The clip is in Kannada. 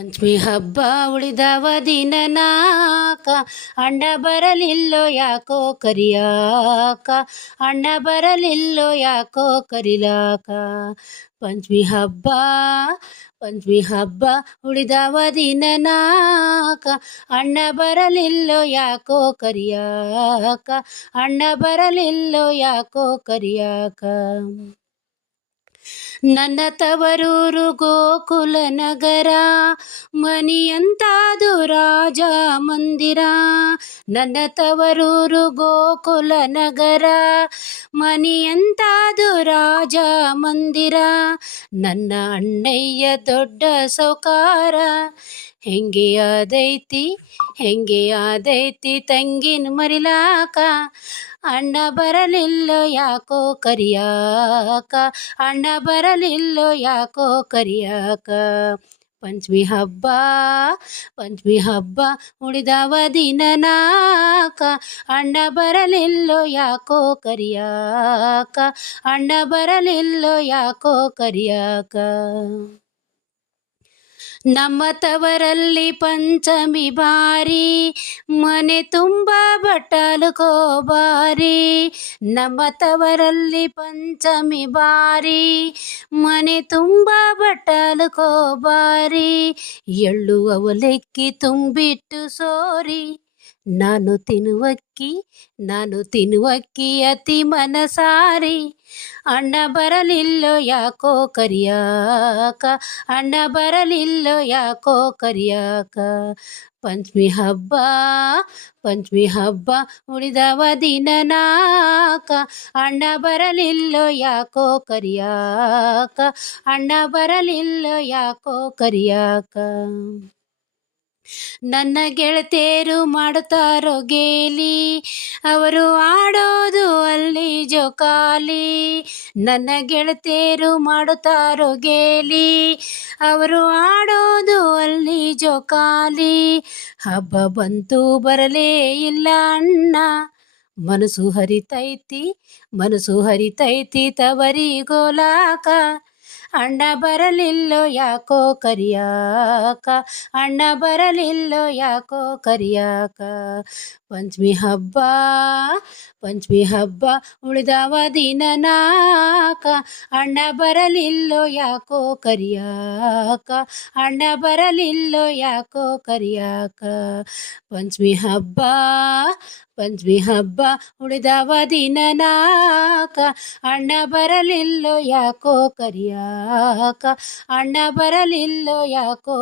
ಪಂಚಮಿ ಹಬ್ಬ ಉಳಿದವ ದಿನ ನಾಕ. ಅಣ್ಣ ಬರಲಿಲ್ಲೋ ಯಾಕೋ ಕರಿಯಾಕ. ಅಣ್ಣ ಬರಲಿಲ್ಲೋ ಯಾಕೋ ಕರಿಲಾಕ. ಪಂಚಮಿ ಹಬ್ಬ ಪಂಚಮಿ ಹಬ್ಬ ಉಳಿದವ ದಿನ ನಾಕ. ಅಣ್ಣ ಬರಲಿಲ್ಲೋ ಯಾಕೋ ಕರಿಯಾಕ. ಅಣ್ಣ ಬರಲಿಲ್ಲೋ ಯಾಕೋ ಕರಿಯಾಕ. ನನ್ನ ತವರೂರು ಗೋಕುಲ ನಗರ ಮನಿಯಂತಾದು ರಾಜ ಮಂದಿರ. ನನ್ನ ತವರೂರು ಗೋಕುಲ ನಗರ ಮನಿಯಂತಾದು ರಾಜ ಮಂದಿರ. ನನ್ನ ಅಣ್ಣಯ್ಯ ದೊಡ್ಡ ಸೌಕಾರ. ಹೆಂಗೆ ಆದೈತಿ ಹೆಂಗೆ ಆದೈತಿ ತಂಗಿನ ಮರಿಲಾಕ. ಅಣ್ಣ ಬರಲಿಲ್ಲೋ ಯಾಕೋ ಕರಿಯಾಕ. ಅಣ್ಣ ಬರಲಿಲ್ಲೋ ಯಾಕೋ ಕರಿಯಾಕ. ಪಂಚಮಿ ಹಬ್ಬ ಪಂಚಮಿ ಹಬ್ಬ ಉಳಿದವ ದಿನ ನಾಕ. ಅಣ್ಣ ಬರಲಿಲ್ಲೋ ಯಾಕೋ ಕರಿಯಾಕ. ಅಣ್ಣ ಬರಲಿಲ್ಲೋ ಯಾಕೋ ಕರಿಯಾಕ. ನಮ್ಮ ತವರಲ್ಲಿ ಪಂಚಮಿ ಬಾರಿ ಮನೆ ತುಂಬ ಬಟ್ಟಲು ಕೋಬಾರಿ. ನಮ್ಮ ತವರಲ್ಲಿ ಪಂಚಮಿ ಬಾರಿ ಮನೆ ತುಂಬ ಬಟ್ಟಲು ಕೋಬಾರಿ. ಎಳ್ಳು ಅವಲಕ್ಕಿ ತುಂಬಿಟ್ಟು ಸೋರಿ. ನಾನು ತಿನ್ನುವಕ್ಕಿ ನಾನು ತಿನ್ನುವಕ್ಕಿ ಅತಿ ಮನಸಾರಿ. ಅಣ್ಣ ಬರಲಿಲ್ಲೋ ಯಾಕೋ ಕರಿಯಾಕ, ಅಣ್ಣ ಬರಲಿಲ್ಲೋ ಯಾಕೋ ಕರಿಯಾಕ. ಪಂಚಮಿ ಹಬ್ಬ ಪಂಚಮಿ ಹಬ್ಬ ಉಳಿದವ ದಿನ ನಾಕ. ಅಣ್ಣ ಬರಲಿಲ್ಲೋ ಯಾಕೋ ಕರಿಯಾಕ, ಅಣ್ಣ ಬರಲಿಲ್ಲೋ ಯಾಕೋ ಕರಿಯಾಕ. ನನ್ನ ಗೆಳತಿಯರು ಮಾಡುತ್ತಾರೋ ಗೇಲಿ, ಅವರು ಆಡೋದು ಅಲ್ಲಿ ಜೋಕಾಲಿ ನನ್ನ ಗೆಳತಿಯರು ಮಾಡುತ್ತಾರೋ ಗೇಲಿ, ಅವರು ಆಡೋದು ಅಲ್ಲಿ ಜೋಕಾಲಿ ಹಬ್ಬ ಬಂತು ಬರಲೇ ಇಲ್ಲ ಅಣ್ಣ, ಮನಸ್ಸು ಹರಿತೈತಿ ಮನಸ್ಸು ಹರಿತೈತಿ ತವರಿ ಗೋಲಾಕ ಅಣ್ಣ ಬರಲಿಲ್ಲೋ ಯಾಕೋ ಕರಿಯಾಕ? ಅಣ್ಣ ಬರಲಿಲ್ಲೋ ಯಾಕೋ ಕರಿಯಾಕ? ಪಂಚಮಿ ಹಬ್ಬ ಪಂಚಮಿ ಹಬ್ಬ ಉಳಿದವ ದಿನ ನಾಕ. ಅಣ್ಣ ಬರಲಿಲ್ಲೋ ಯಾಕೋ ಕರಿಯಾಕ? ಅಣ್ಣ ಬರಲಿಲ್ಲೋ ಯಾಕೋ ಕರಿಯಾಕ? ಪಂಚಮಿ ಹಬ್ಬ ಪಂಚಮಿ ಹಬ್ಬ ಉಳಿದವ ದಿನ ನಾಕ. ಅಣ್ಣ ಬರಲಿಲ್ಲೋ ಯಾಕೋ ಕರಿಯಾಕ? ಅಣ್ಣ ಬರಲಿಲ್ಲೋ ಯಾಕೋ